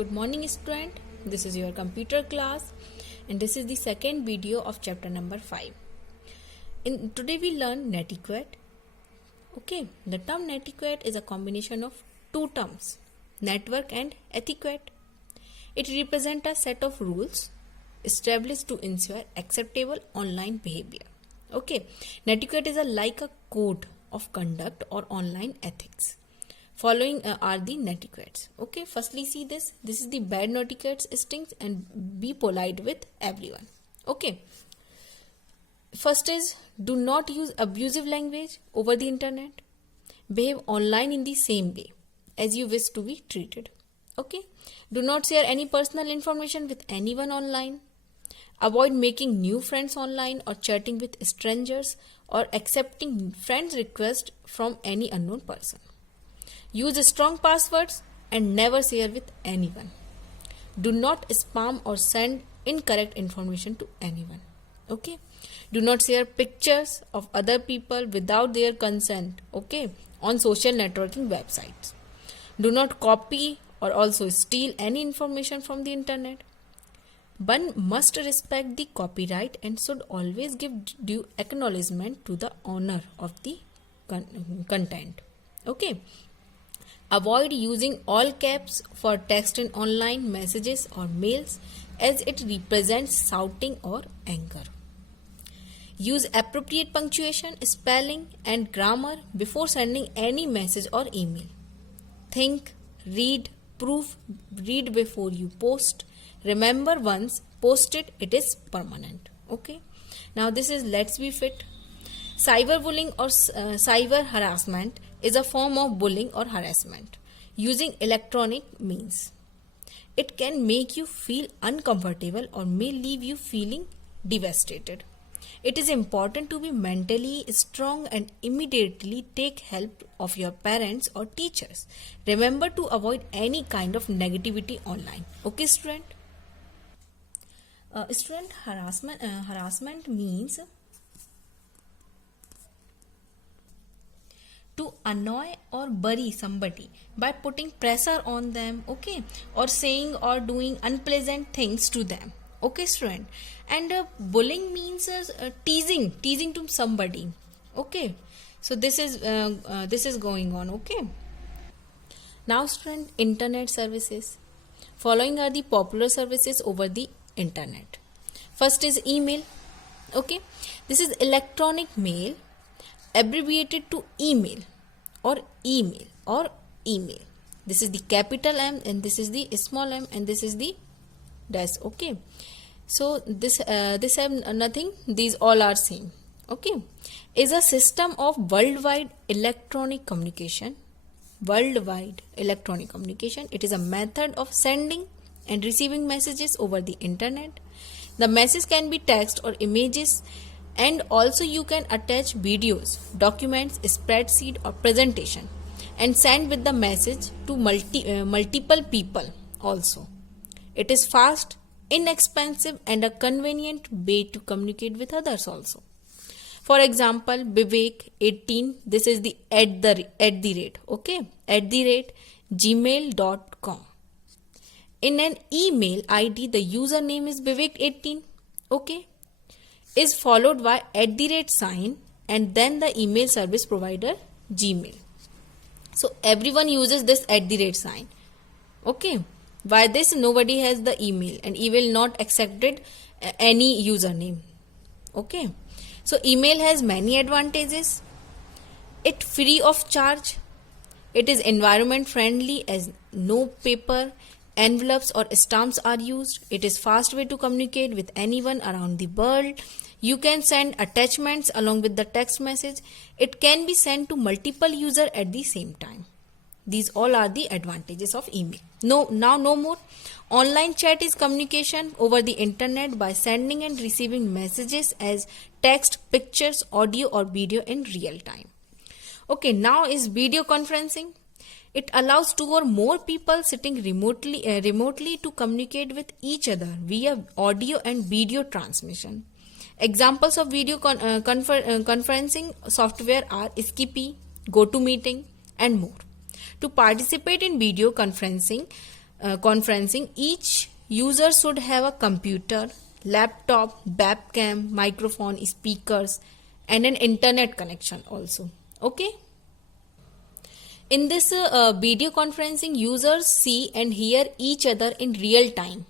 Good morning student, this is your computer class and this is the second video of chapter number 5. Today we learn netiquette. Okay, the term netiquette is a combination of two terms, network and etiquette. It represents a set of rules established to ensure acceptable online behavior. Okay, netiquette is like a code of conduct or online ethics. Following are the netiquettes. Okay, firstly see this. This is the bad netiquette stings and be polite with everyone. Okay. First is do not use abusive language over the internet. Behave online in the same way as you wish to be treated. Okay. Do not share any personal information with anyone online. Avoid making new friends online or chatting with strangers or accepting friends requests from any unknown person. Use strong passwords and never share with anyone. Do not spam or send incorrect information to anyone. Okay. Do not share pictures of other people without their consent. Okay. On social networking websites. Do not copy or also steal any information from the internet. One must respect the copyright and should always give due acknowledgement to the owner of the content. Okay. Avoid using all caps for text in online messages or mails as it represents shouting or anger. Use appropriate punctuation, spelling and grammar before sending any message or email. Think, read, proof, read before you post. Remember once posted, it is permanent. Okay. Now this is Let's Be Fit. Cyberbullying or cyber harassment is a form of bullying or harassment using electronic means. It can make you feel uncomfortable or may leave you feeling devastated. It is important to be mentally strong and immediately take help of your parents or teachers. Remember to avoid any kind of negativity online. Okay, student? Harassment means to annoy or bury somebody by putting pressure on them, okay, or saying or doing unpleasant things to them. Okay, student. And bullying means teasing to somebody. Okay, so this is going on. Okay. Now, student, internet services. Following are the popular services over the internet. First is email. Okay, this is electronic mail, abbreviated to email or email. This is the capital M and this is the small m and this is the dash. Okay, so this have nothing, these all are same. Okay, is a system of worldwide electronic communication. It is a method of sending and receiving messages over the internet. The message can be text or images, and also you can attach videos, documents, spreadsheet or presentation and send with the message to multiple people also. It is fast, inexpensive and a convenient way to communicate with others also. For example, Vivek 18, this is the at the rate, okay, @gmail.com. In an email ID, the username is Vivek 18, okay, is followed by @ and then the email service provider Gmail. So everyone uses this @ okay. By this nobody has the email and email not accepted any username. Okay. So email has many advantages. It free of charge. It is environment friendly as no paper, envelopes or stamps are used. It is fast way to communicate with anyone around the world. You can send attachments along with the text message. It can be sent to multiple users at the same time. These all are the advantages of email. No more. Online chat is communication over the internet by sending and receiving messages as text, pictures, audio or video in real time. Okay, now is video conferencing. It allows two or more people sitting remotely to communicate with each other via audio and video transmission. Examples of video conferencing software are Skippy, GoToMeeting and more. To participate in video conferencing, conferencing, each user should have a computer, laptop, webcam, microphone, speakers, and an internet connection also. Okay. In this video conferencing, users see and hear each other in real time,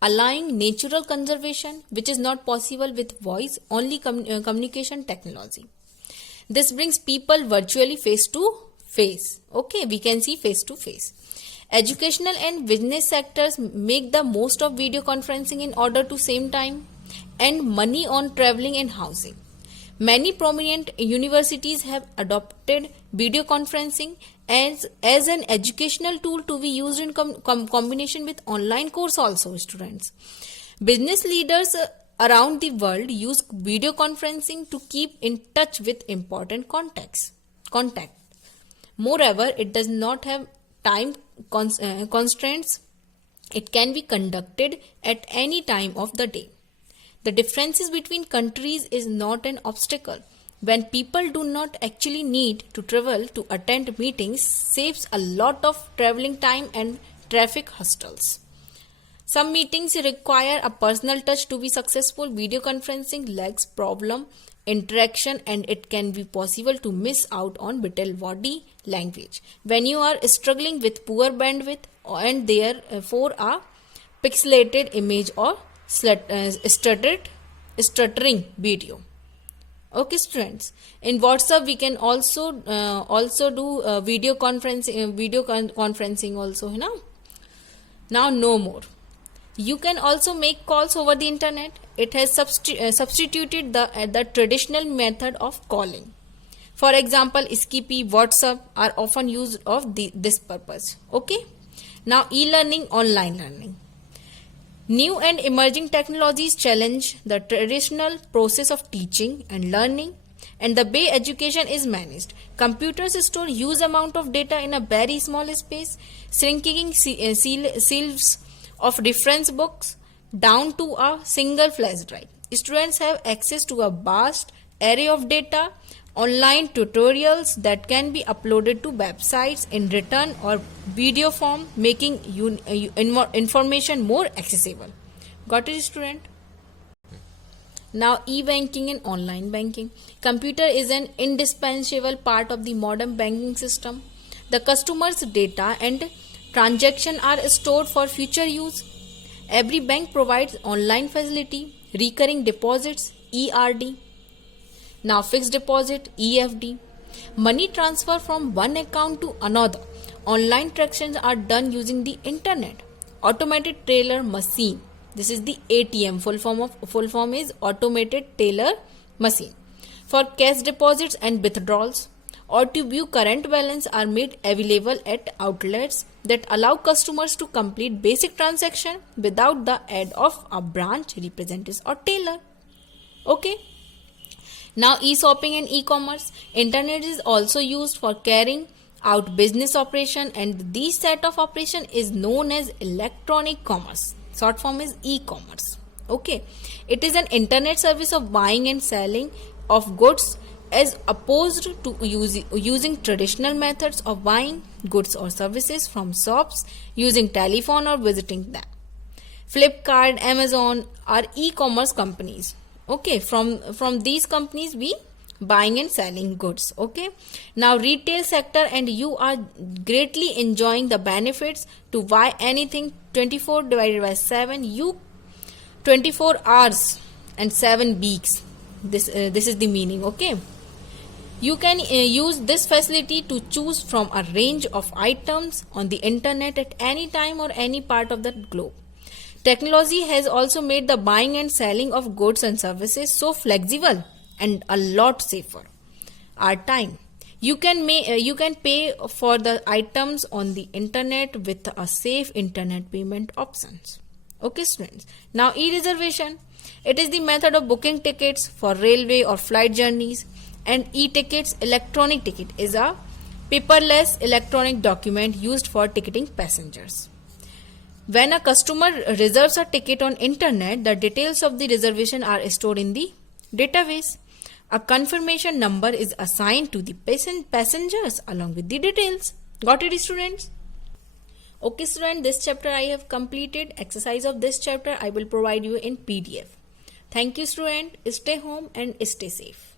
allowing natural conversation, which is not possible with voice only communication technology. This brings people virtually face to face. Okay, we can see face to face. Educational and business sectors make the most of video conferencing in order to save time and money on traveling and housing. Many prominent universities have adopted video conferencing as an educational tool to be used in combination with online course also, students. Business leaders around the world use video conferencing to keep in touch with important contact. Moreover, it does not have time constraints. It can be conducted at any time of the day. The differences between countries is not an obstacle. When people do not actually need to travel to attend meetings, saves a lot of traveling time and traffic hassles. Some meetings require a personal touch to be successful. Video conferencing lacks problem interaction, and it can be possible to miss out on vital body language when you are struggling with poor bandwidth and therefore a pixelated image or stuttering video. Okay, students. In WhatsApp, we can also do video conferencing also. Now, no more. You can also make calls over the internet. It has substituted the traditional method of calling. For example, Skype, WhatsApp are often used of this purpose. Okay. Now, e-learning, online learning. New and emerging technologies challenge the traditional process of teaching and learning and the way education is managed. Computers store huge amount of data in a very small space, shrinking shelves of reference books down to a single flash drive. Students have access to a vast array of data, online tutorials that can be uploaded to websites in written or video form, making information more accessible. Got it, student? Now, e-banking and online banking. Computer is an indispensable part of the modern banking system. The customer's data and transactions are stored for future use. Every bank provides online facility, recurring deposits, ERD. Now, fixed deposit, EFD. Money transfer from one account to another. Online transactions are done using the internet. Automated teller machine. This is the ATM. Full form is automated teller machine. For cash deposits and withdrawals or to view current balance are made available at outlets that allow customers to complete basic transaction without the aid of a branch representative or teller. Okay. Now, e-shopping and e-commerce. Internet is also used for carrying out business operation, and this set of operation is known as electronic commerce. Short form is e-commerce. Okay. It is an internet service of buying and selling of goods as opposed to using traditional methods of buying goods or services from shops using telephone or visiting them. Flipkart, Amazon are e-commerce companies. Okay, from these companies we buying and selling goods. Okay, now retail sector, and you are greatly enjoying the benefits to buy anything 24 divided by 7, you 24 hours and 7 weeks. This is the meaning. Okay, you can use this facility to choose from a range of items on the internet at any time or any part of the globe. Technology has also made the buying and selling of goods and services so flexible and a lot safer. Our time. You can pay for the items on the internet with a safe internet payment options. Okay, students. Now, e-reservation. It is the method of booking tickets for railway or flight journeys, and e-tickets, electronic ticket, is a paperless electronic document used for ticketing passengers. When a customer reserves a ticket on internet, the details of the reservation are stored in the database. A confirmation number is assigned to the passengers along with the details. Got it, students? Okay student, this chapter I have completed. Exercise of this chapter I will provide you in PDF. Thank you student. Stay home and stay safe.